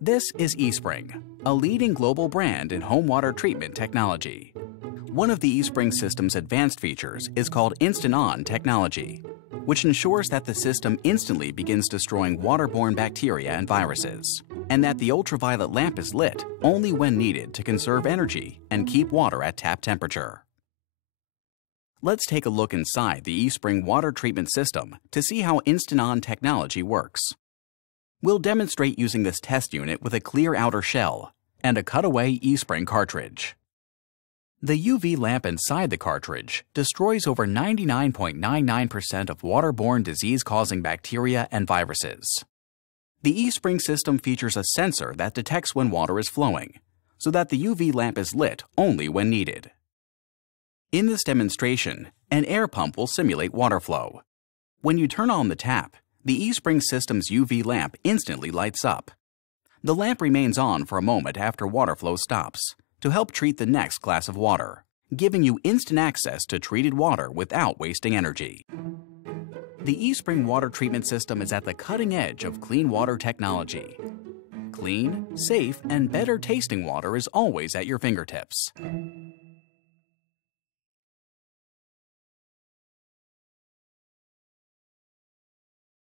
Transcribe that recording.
This is eSpring, a leading global brand in home water treatment technology. One of the eSpring system's advanced features is called Instant On technology, which ensures that the system instantly begins destroying waterborne bacteria and viruses, and that the ultraviolet lamp is lit only when needed to conserve energy and keep water at tap temperature. Let's take a look inside the eSpring water treatment system to see how Instant On technology works. We'll demonstrate using this test unit with a clear outer shell and a cutaway eSpring cartridge. The UV lamp inside the cartridge destroys over 99.99% of waterborne disease-causing bacteria and viruses. The eSpring system features a sensor that detects when water is flowing, so that the UV lamp is lit only when needed. In this demonstration, an air pump will simulate water flow. When you turn on the tap, the eSpring system's UV lamp instantly lights up. The lamp remains on for a moment after water flow stops to help treat the next glass of water, giving you instant access to treated water without wasting energy. The eSpring water treatment system is at the cutting edge of clean water technology. Clean, safe, and better tasting water is always at your fingertips.